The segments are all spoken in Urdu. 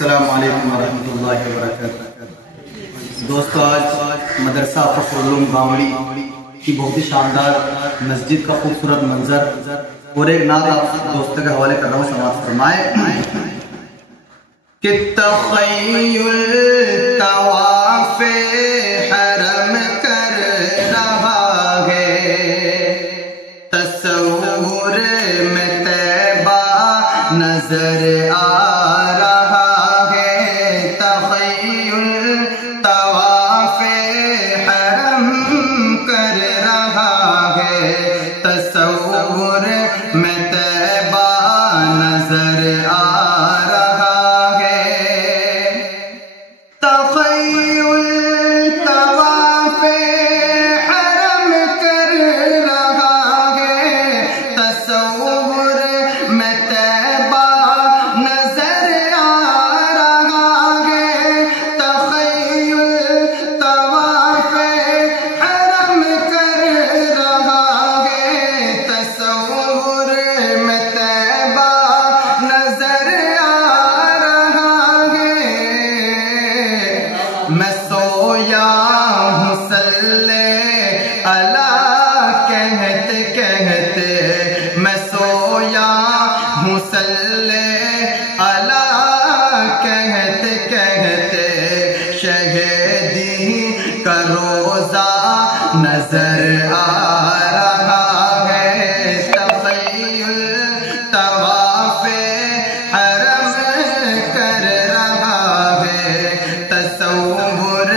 السلام علیکم ورحمۃ اللہ وبرکاتہ۔ دوستو، آج مدرسہ فخر العلوم گامڑی کی بہت ہی شاندار مسجد کا خوبصورت منظر اور ایک نعت آپ دوستوں کے حوالے کر رہا ہوں، سماعت فرمائے کہ تخیل طواف حرم کر رہا ہے، تصور میں طیبہ نظر آ رہا ہے، تخیل طواف حرم کر رہا ہے، تصور میں طیبہ نظر آ رہا ہے، تخیل طواف حرم کر رہا ہے، تصور میں طیبہ نظر آ رہا ہے، تخیل طواف حرم کر رہا ہے، تصور میں طیبہ نظر آ رہا ہے، میں سویا ہوں صلی اللہ کہتے کہتے، میں سویا ہوں صلی اللہ کہتے کہتے، شہیدی کا روزہ نظر آ رہا ہے، تخیل طواف حرم کر رہا ہے، تصور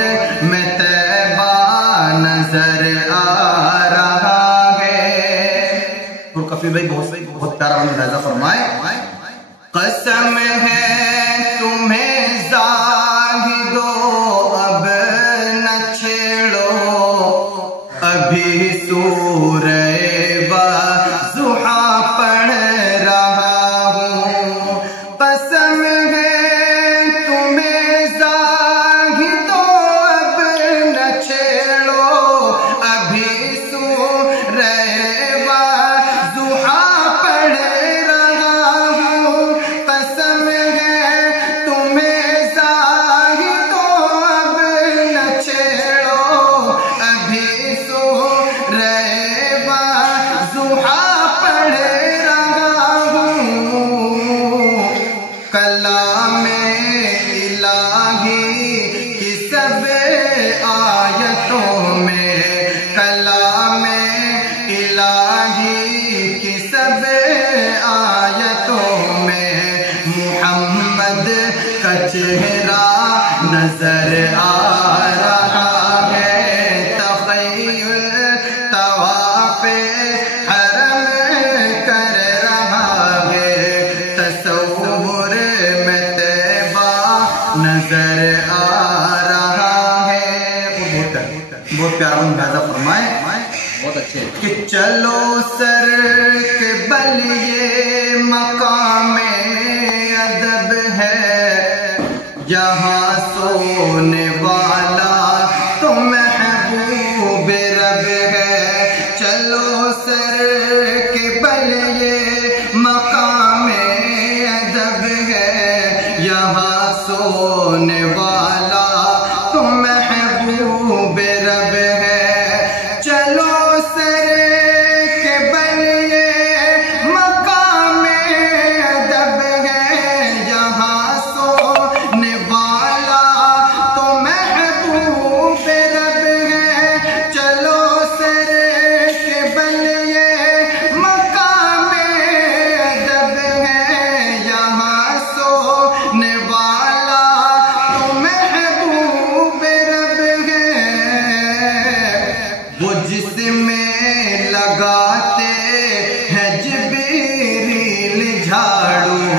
میں طیبہ نظر آ رہا ہے۔ اور کفی بھائی بہت پیارا ملاحظہ فرمائے، قسم ہے تمہیں زاہدو اب نہ چھیڑو، ابھی سورہ والضحیٰ پڑھ رہا ہوں، قسم ہے تمہیں زاہدو اب نہ چھیڑو، ابھی سورہ والضحیٰ پڑھ رہا ہوں، قسم ہے تمہیں زاہدو اب نہ چھیڑو، ابھی سورہ والضحیٰ پڑھ رہا ہوں، کلام الہی کی سب آیتوں میں، کلام الہی کی سب آیتوں میں محمد کا چہرہ نظر آ رہا ہے، تخیل طواف حرم کر رہا ہے، تصور میں طیبہ نظر آ رہا ہے۔ بہت پیارا ملاحظہ فرمائے، بہت اچھے، کہ چلو سر کے بل یہ مقام ادب ہے، یہاں سونے والا تو محبوب رب ہے، چلو سر کے بل یہ مقام ادب ہے، یہاں سونے والا تو محبوب رب ہے، چلو سر کے بل یہ مقام ادب ہے، یہاں سونے والا تو محبوب رب ہے، چلو سر کے بل یہ مقام ادب ہے، یہاں سونے والا تو محبوب رب ہے، وہ جس میں لگاتے ہیں جبریل جھاڑو،